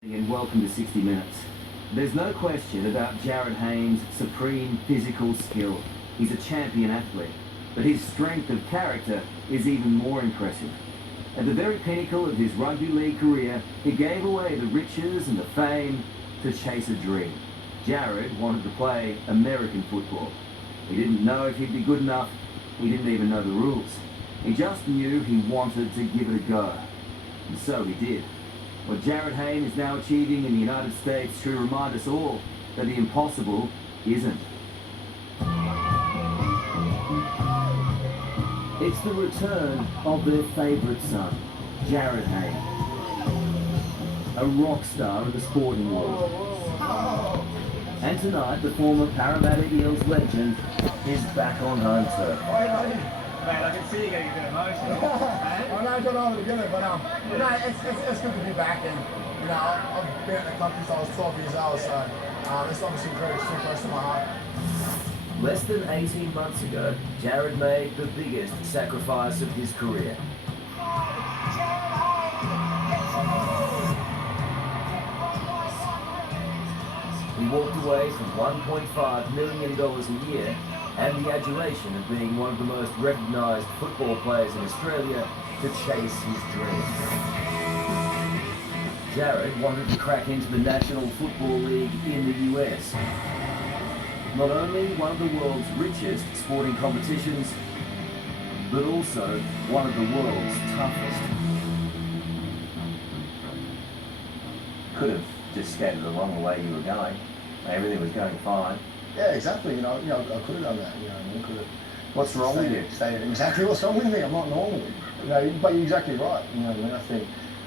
And welcome to 60 Minutes. There's no question about Jaryd Hayne's supreme physical skill. He's a champion athlete, but his strength of character is even more impressive. At the very pinnacle of his rugby league career, he gave away the riches and the fame to chase a dream. Jaryd wanted to play American football. He didn't know if he'd be good enough. He didn't even know the rules. He just knew he wanted to give it a go. And so he did. What Jaryd Hayne is now achieving in the United States should remind us all that the impossible isn't. It's the return of their favourite son, Jaryd Hayne, a rock star in the sporting world. And tonight, the former Parramatta Eels legend is back on home turf. Mate, I can see you getting a bit emotional. I know I don't know how to get it, but it's good to be back, and I've been at the country since I was 12 years old, so it's obviously very still close to my heart. Less than 18 months ago, Jaryd made the biggest sacrifice of his career. He walked away from $1.5 million a year and the adulation of being one of the most recognised football players in Australia to chase his dream. Jaryd wanted to crack into the National Football League in the US. Not only one of the world's richest sporting competitions, but also one of the world's toughest. Could have just skated along the way you were going. Everything was going fine. Yeah, exactly. I could have done that. What's wrong with you? Exactly what's wrong with me. I'm not normal. But you're exactly right.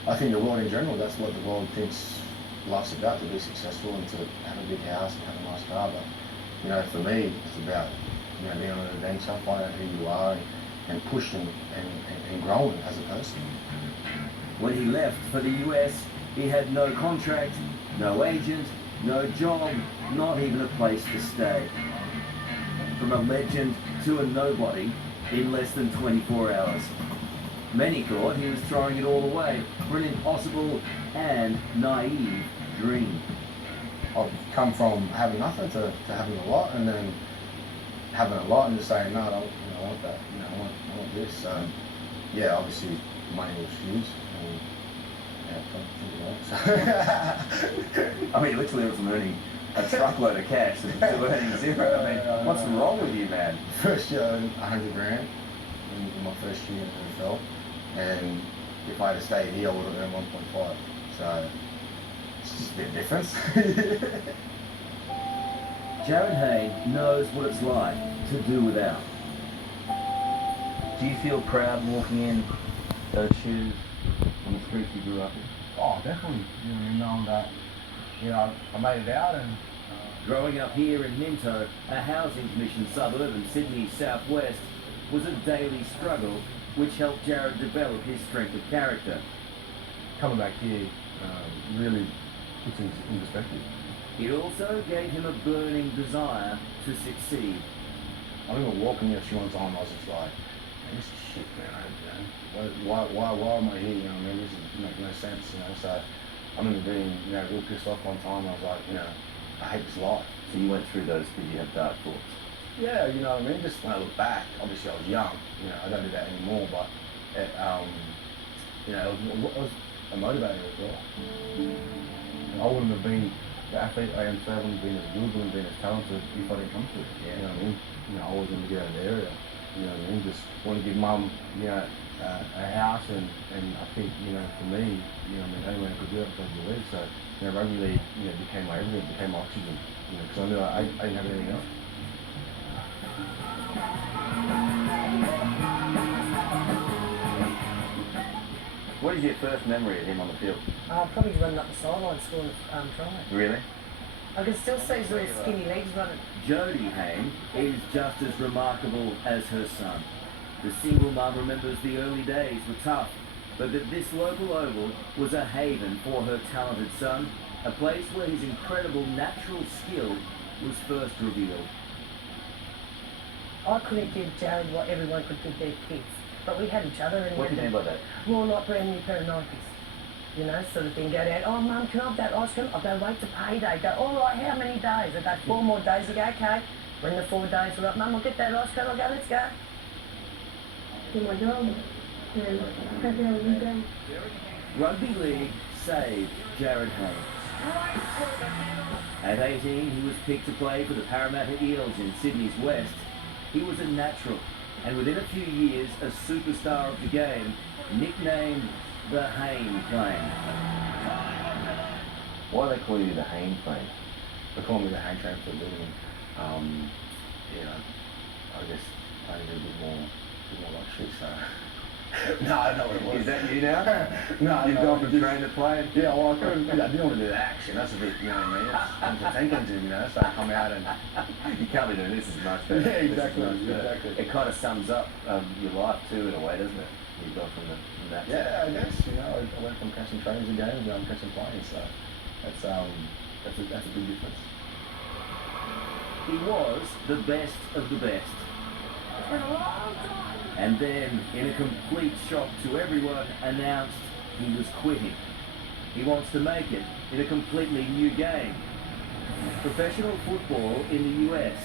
I think the world in general, that's what the world thinks life's about, to be successful and to have a big house and have a nice car. But for me, it's about being on an adventure, finding out who you are, and pushing and growing as a person. When he left for the US, he had no contract, no agent, no job, not even a place to stay. From a legend to a nobody in less than 24 hours. Many thought he was throwing it all away for an impossible and naive dream. I've come from having nothing to having a lot, and then having a lot and just saying, no, I don't want that. I want this. So, yeah, obviously money was huge. I mean, literally went from earning a truckload of cash to earning zero. I mean, what's wrong with you, man? First year I earned $100,000 in my first year in the NFL, and if I had stayed here, I would have earned 1.5. So it's just a bit of difference. Jaryd Hayne knows what it's like to do without. Do you feel proud walking in those shoes on the streets you grew up in? Oh, definitely. Knowing that, I made it out and. Growing up here in Minto, a housing commission suburb in Sydney's southwest, was a daily struggle which helped Jaryd develop his strength of character. Coming back here really puts things in perspective. It also gave him a burning desire to succeed. I remember walking the restaurant one time, I was just like, man, this is shit, man. Why am I here? This makes no sense, So I remember being, real pissed off one time. I was like, I hate this life. So you went through those because you had dark thoughts? Yeah, just when I look back, obviously I was young, I don't do that anymore, but it was a motivator as well. I wouldn't have been the athlete I am today, I wouldn't have been as good, wouldn't have been as talented if I didn't come to it. I always wanted to get out of the area. Just want to give mum, a house, and I think, for me, only way I could do it was rugby league. So, rugby league, became my everything, became my oxygen, because I knew I didn't have anything else. What is your first memory of him on the field? Probably running up the sideline scoring try. Really? I can still see his little skinny legs running. Jaryd Hayne is just as remarkable as her son. The single mum remembers the early days were tough, but that this local oval was a haven for her talented son, a place where his incredible natural skill was first revealed. I couldn't give Jaryd what everyone could give their kids, but we had each other. And What do you mean by that? More like brand new pair of Nikes. you know, sort of thing. Go down, oh, Mum, can I have that ice cream? I'll go wait to payday. Go, all right, how many days? I go 4 more days. I go, okay. When the 4 days are up, Mum, I'll get that ice cream. I'll go, let's go. Do my job and happy on the day. Rugby league saved Jaryd Hayne. At 18, he was picked to play for the Parramatta Eels in Sydney's West. He was a natural, and within a few years, a superstar of the game, nicknamed the Hayne Plane. Why do they call you the Hayne Plane? They call me the Hayne Plane for living. You know, I guess I need a bit more luxury, so. No, I don't know what it was. Is that you now? No, You've gone from train to plane? Yeah, well, I didn't want to do the action. That's a bit, you know what I mean? I'm thinking to, you know, so I come out and... You can't be doing this as much better. Yeah, exactly, This is much better. exactly. It kind of sums up your life too, in a way, doesn't it? You've gone from that. Yeah, I guess, you know, I went from catching trains again to now I'm catching planes, so that's a big difference. He was the best of the best. And then, in a complete shock to everyone, announced he was quitting. He wants to make it in a completely new game. Professional football in the US.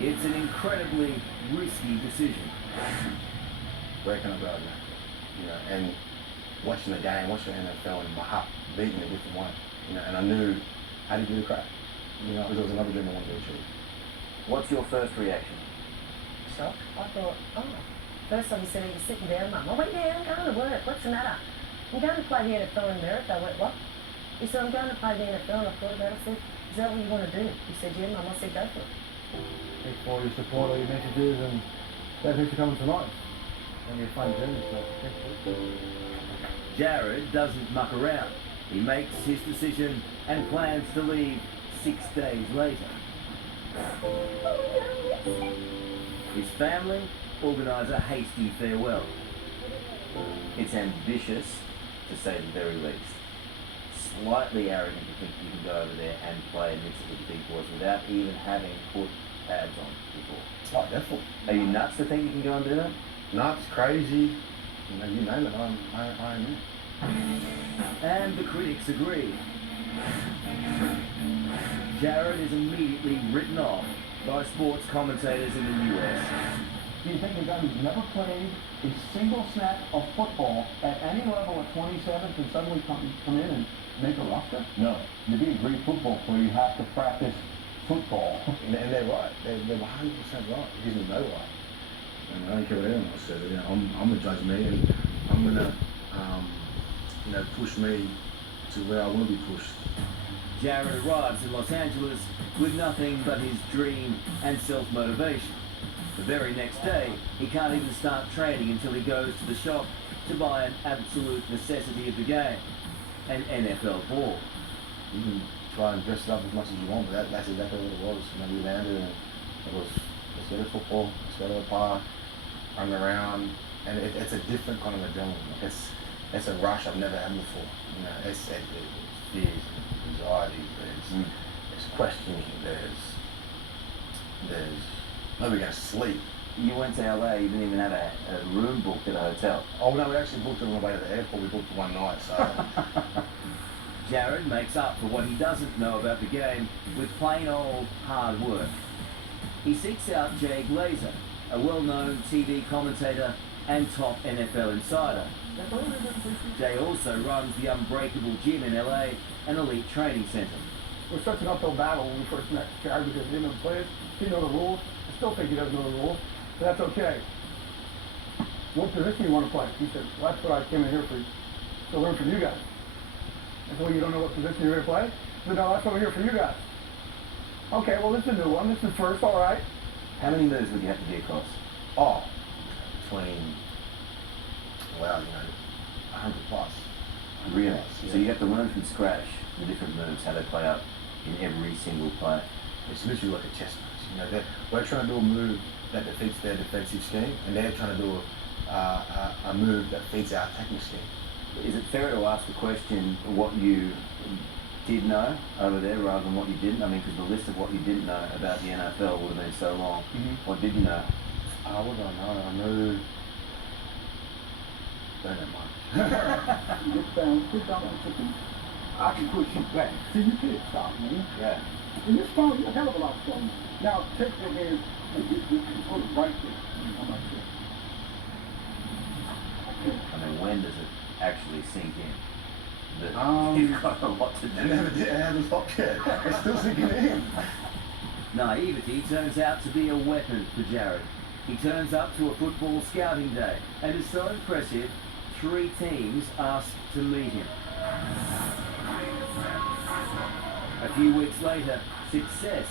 It's an incredibly risky decision. Where can I go now? You know, and watching the game, watching the NFL, and my heart beating a different way. You know, and I knew how to do the crack. You know, there was another dream I wanted to achieve. What's your first reaction? Shock. I thought, oh. First time he said he was sitting down, Mum. I went, yeah, I'm going to work. What's the matter? I'm going to play the NFL in America. I went, what? He said, I'm going to play the NFL. And I thought about it. I said, is that what you want to do? He said, yeah, Mum. I said, go for it. Thanks for your support, all your messages, and thanks for coming tonight. And your fun journey, so thanks. Jaryd doesn't muck around. He makes his decision and plans to leave 6 days later. His family organise a hasty farewell. It's ambitious, to say the very least. Slightly arrogant to think you can go over there and play and mix it with the big boys without even having put pads on before. Oh, definitely. Are you nuts to think you can go and do that? Nuts, crazy, you know, you name it, I am there. And the critics agree. Jaryd is immediately written off by sports commentators in the US. Do you think a guy who's never played a single snap of football at any level at 27 can suddenly come in and make a roster? No. To be a great football player, you have to practice football. And they're right. They're 100% right. It gives me no right. And I don't care what anyone else says. You know, I'm gonna judge me, and I'm gonna, you know, push me to where I want to be pushed. Jaryd arrives in Los Angeles with nothing but his dream and self-motivation. The very next day, he can't even start training until he goes to the shop to buy an absolute necessity of the game, an NFL ball. You can try and dress it up as much as you want, but that's exactly what it was. You know, we landed and it was, let's go to football, let's go to the park, run around, and it's a different kind of adrenaline. Like it's a rush I've never had before. You know, it's fears, anxiety, there's questioning, there's nobody going to sleep. You went to LA, you didn't even have a room booked at a hotel. Oh no, we actually booked it on the way to the airport. We booked it one night, so. Jaryd makes up for what he doesn't know about the game with plain old hard work. He seeks out Jay Glazer, a well-known TV commentator and top NFL insider. Jay also runs the Unbreakable Gym in LA, an elite training center. It was such an uphill battle when we first met Jaryd because he didn't know the players, he didn't know the rules. I still think he doesn't know the rules, but that's okay. What position do you want to play? He said, well, that's what I came in here for, to learn from you guys. I said, well, you don't know what position you're going to play? He said, no, that's what we're here for you guys. Okay, well, this is a new one. This is first, all right. How many moves would you have to be across? Oh, between, well, you know, 100 plus. Really? Yeah. So you have to learn from scratch the different moves, how they play out in every single play. It's literally like a chess match. You know, we're trying to do a move that defeats their defensive scheme, and they're trying to do a move that feeds our attacking scheme. Is it fair to ask the question what you did know over there rather than what you didn't? I mean, because the list of what you didn't know about the NFL would have been so long. What did you know? What do I know? I knew don't know much. Get down on chicken. I can push you back. See, you can't stop me. Yeah. And you're strong, you're a hell of a lot stronger. Now, take your hands and put it right there. I'm not sure. I mean, when does it actually sink in? That You've got a lot to do. It hasn't stopped yet. It's still sinking in. Naivety turns out to be a weapon for Jaryd. He turns up to a football scouting day and is so impressive, 3 teams asked to meet him. A few weeks later, success.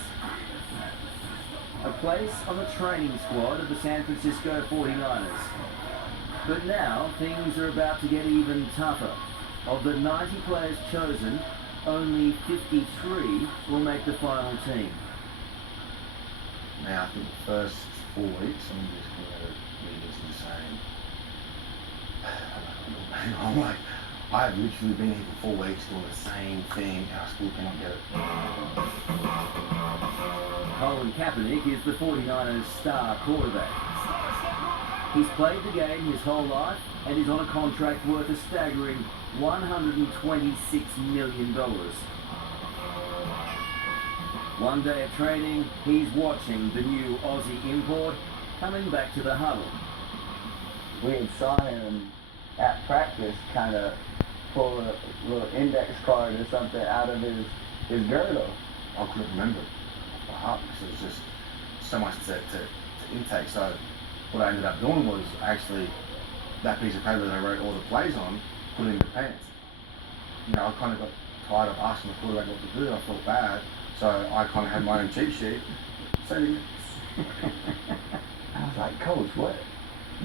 A place on the training squad of the San Francisco 49ers. But now, things are about to get even tougher. Of the 90 players chosen, only 53 will make the final team. Now, I think the first 4 weeks, I'm just going to be just insane. I'm like, I've literally been here for 4 weeks doing the same thing, and I still cannot get it. Colin Kaepernick is the 49ers' star quarterback. He's played the game his whole life and is on a contract worth a staggering $126 million. One day of training, he's watching the new Aussie import coming back to the huddle. We had saw him at practice kind of pull a little index card or something out of his girdle. I couldn't remember by heart because it was just so much to intake. So what I ended up doing was actually that piece of paper that I wrote all the plays on, put it in the pants. You know, I kind of got tired of asking the quarterback what to do. I felt bad, so I kind of had my own cheat sheet. So I was like, Coach, what?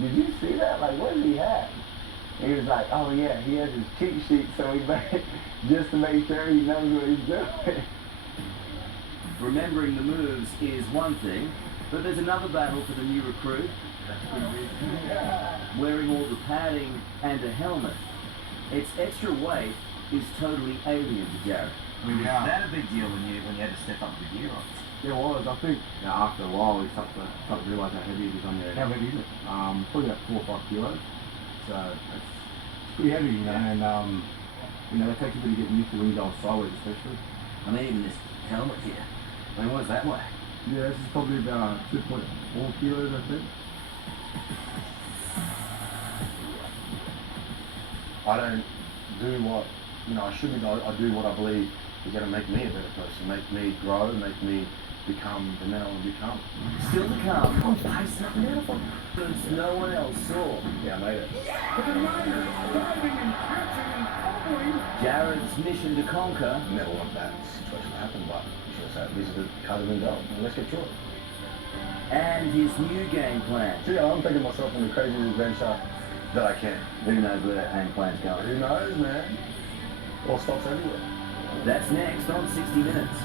Did you see that? Like, what did he have? He was like, oh yeah, he has his cheat sheet, so he better, just to make sure he knows what he's doing. Remembering the moves is one thing, but there's another battle for the new recruit. Wearing all the padding and a helmet. Its extra weight is totally alien to Jaryd. I mean, was that a big deal when you had to step up the gear on? it was. I think after a while we started to realise how heavy it is on your. How heavy is it? Probably about 4 or 5 kilos. So it's pretty heavy, you know, and it takes a bit to get used to when you go sideways, especially. I mean, even this helmet here. I mean, what does that weigh? Yeah, this is probably about 2.4 kilos, I think. I don't do what I should be doing. I do what I believe is going to make me a better person, make me grow, make me become the man I want to become. Still to come. Oh, nice, beautiful. No one else saw. Yeah, I made it. Jaryd's mission to conquer. Never want that situation to happen, but you should say these are the cards of the goal. Let's get through it. And his new game plan. So yeah, I'm taking myself on the craziest adventure that I can. Who knows where that game plan's going? Who knows, man? All stops everywhere. That's next on 60 Minutes.